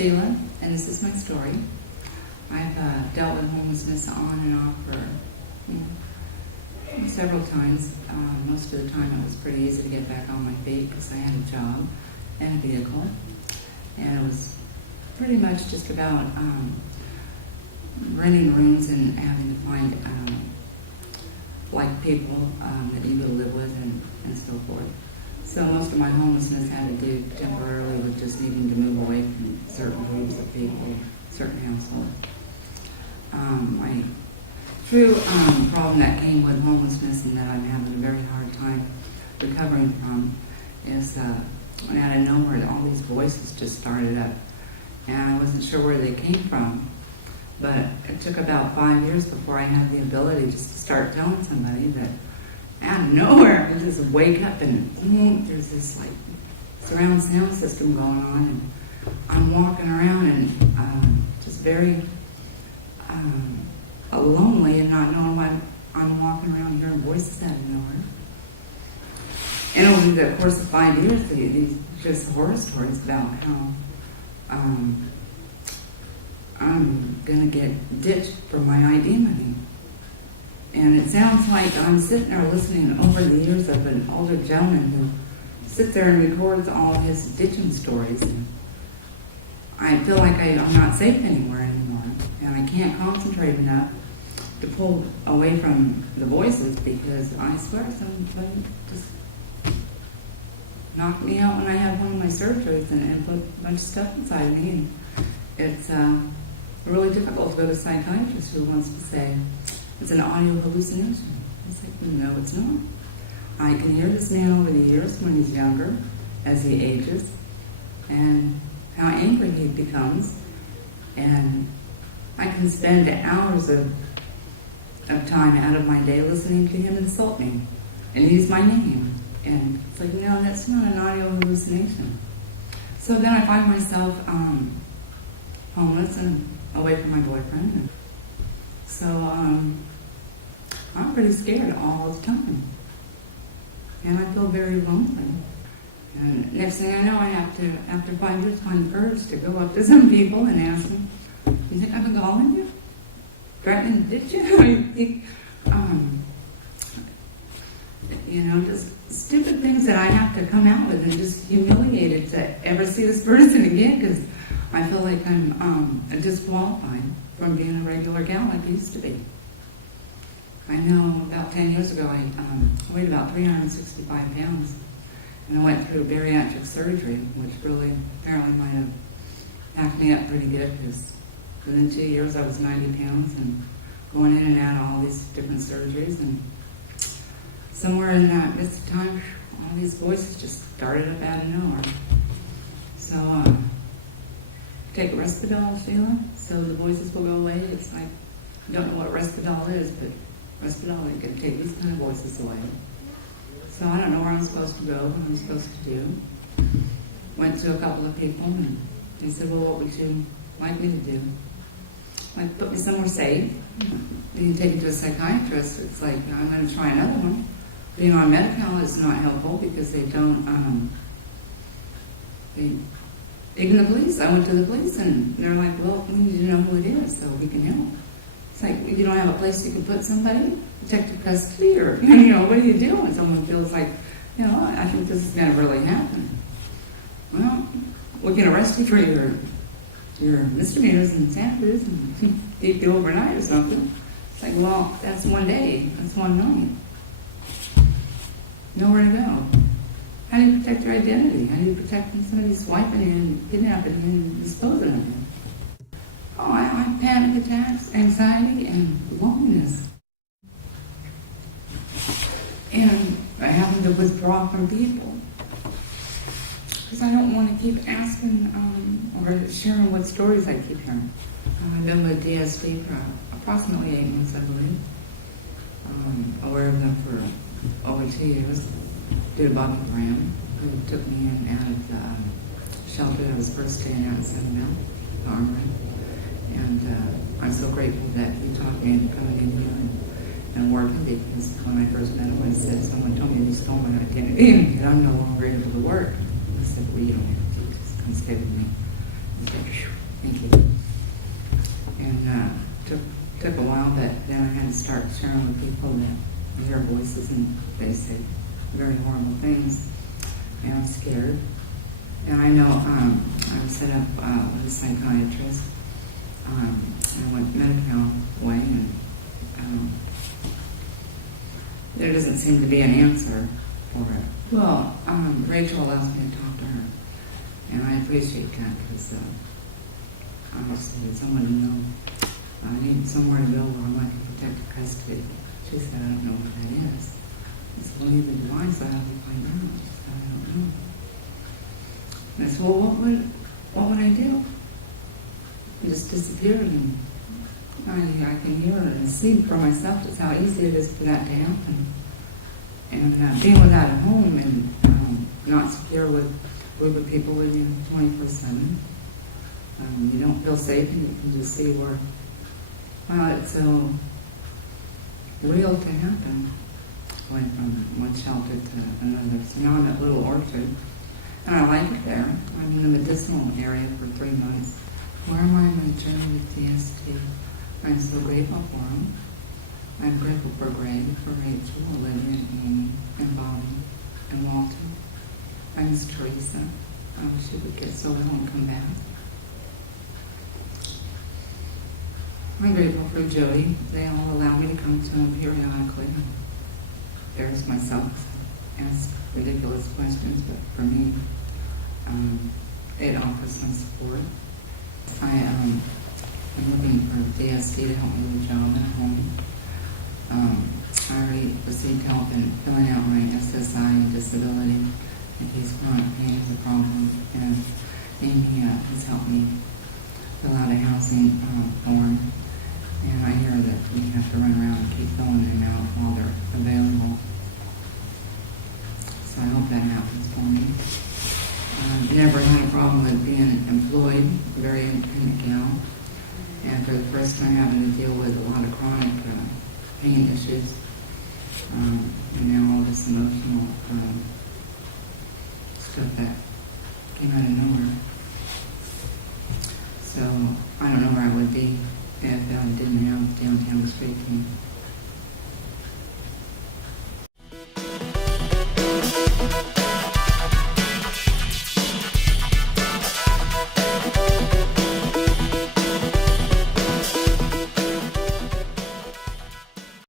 Sheila, and this is my story. I've dealt with homelessness on and off for several times. Most of the time it was pretty easy to get back on my feet because I had a job and a vehicle. And it was pretty much just about renting rooms and having to find like people that you could live with and so forth. So most of my homelessness had to do temporarily with just needing to move away from certain groups of people, certain households. My true problem that came with homelessness and that I'm having a very hard time recovering from is when out of nowhere all these voices just started up. And I wasn't sure where they came from. But it took about 5 years before I had the ability just to start telling somebody that out of nowhere, I just wake up and there's this like surround sound system going on, and I'm walking around and just very lonely and not knowing why I'm walking around hearing voices out of nowhere. And over the course of 5 years, these just horror stories about how I'm gonna get ditched for my ID money. And it sounds like I'm sitting there listening over the years of an older gentleman who sits there and records all his ditching stories. And I feel like I'm not safe anywhere anymore. And I can't concentrate enough to pull away from the voices because I swear somebody just knocked me out when I had one of my surgeries and put a bunch of stuff inside me. And it's really difficult to go to a psychiatrist who wants to say, it's an audio hallucination. It's like, no, it's not. I can hear this man over the years when he's younger, as he ages, and how angry he becomes. And I can spend hours of time out of my day listening to him insult me and use my name. And it's like, no, that's not an audio hallucination. So then I find myself homeless and away from my boyfriend. So I'm pretty scared all the time. And I feel very lonely. And next thing I know, I have to, after 5 years, find the courage to go up to some people and ask them, you think I've been calling you? Threatening to ditch you? Just stupid things that I have to come out with and just humiliated to ever see this person again because I feel like I'm disqualified from being a regular gal like I used to be. I know about 10 years ago, I weighed about 365 pounds, and I went through bariatric surgery, which really apparently might have packed me up pretty good because within 2 years I was 90 pounds and going in and out of all these different surgeries. And somewhere in that midst of time, all these voices just started up out of nowhere. So, take Risperdal, Sheila, so the voices will go away. It's like, I don't know what Risperdal is, but Risperdal can take these kind of voices away. So I don't know where I'm supposed to go, what I'm supposed to do. Went to a couple of people, and they said, well, what would you like me to do? Like, put me somewhere safe. Then you take me to a psychiatrist. It's like, I'm going to try another one. Being on Medi-Cal is not helpful because they don't, even the police, I went to the police and they're like, well, we need to know who it is so we can help. It's like, you don't have a place you can put somebody, protective custody, or, what do you do when someone feels like, I think this is going to really happen? Well, we can arrest you for your misdemeanors and Santas and keep you overnight or something. It's like, well, that's one day, that's one night. Nowhere to go. How do you protect your identity? How do you protect when somebody's swiping you and kidnapping you and disposing of you? Oh, I have panic attacks, anxiety, and loneliness. And I happen to withdraw from people because I don't want to keep asking or sharing what stories I keep hearing. I've been with DSD for approximately 8 months, I believe. Aware of them for over 2 years. Did a Bobby Graham, who took me in and out of the shelter that I was first staying out in Sentimental, the Armory. And I'm so grateful that he taught me coming in here and working because when I first met him, I said, someone told me you stole my identity and I'm no longer able to work. I said, well, you don't have to, just come stay with me. Thank you. And took a while, but then I had to start sharing with people that hear voices and they say very horrible things. And I'm scared. And I know I was set up with a psychiatrist. I went medical way, and there doesn't seem to be an answer for it. Well, Rachel allows me to talk to her, and I appreciate that because I just needed someone to know. I need somewhere to go where I can protect custody. She said, I don't know what that is. I said, well, neither do I, so how do you find out? She said, I don't know. And I said, well, what would I do? I just disappeared, and I can hear and see for myself just how easy it is for that to happen. And being without a home and not secure with a group of people with you 24/7, you don't feel safe, and you can just see where, wow, it's so real to happen. Went from one shelter to another. So now I'm at Little Orchard, and I like it there. I'm in the medicinal area for 3 months. Where am I in my journey with DST? I'm so grateful for them. I'm grateful for Greg, for Rachel, Olivia, and Amy, and Bobby, and Walter. I miss Teresa. I wish she would get so well and come back. I'm grateful for Jody. They all allow me to come to them periodically. There's myself, ask ridiculous questions, but for me, it offers my support. I'm looking for DST to help me with a job at home. I already received help in filling out my SSI and disability in case chronic pain is a problem, and Amy has helped me fill out a housing form. And I hear that we have to run around and keep filling them out while they're available. So I hope that happens for me. Never had a problem with being employed, very independent gal. And for the first time having to deal with a lot of chronic pain issues, and now all this emotional stuff that came out of nowhere. So I don't know where I would be if I didn't have downtown street team.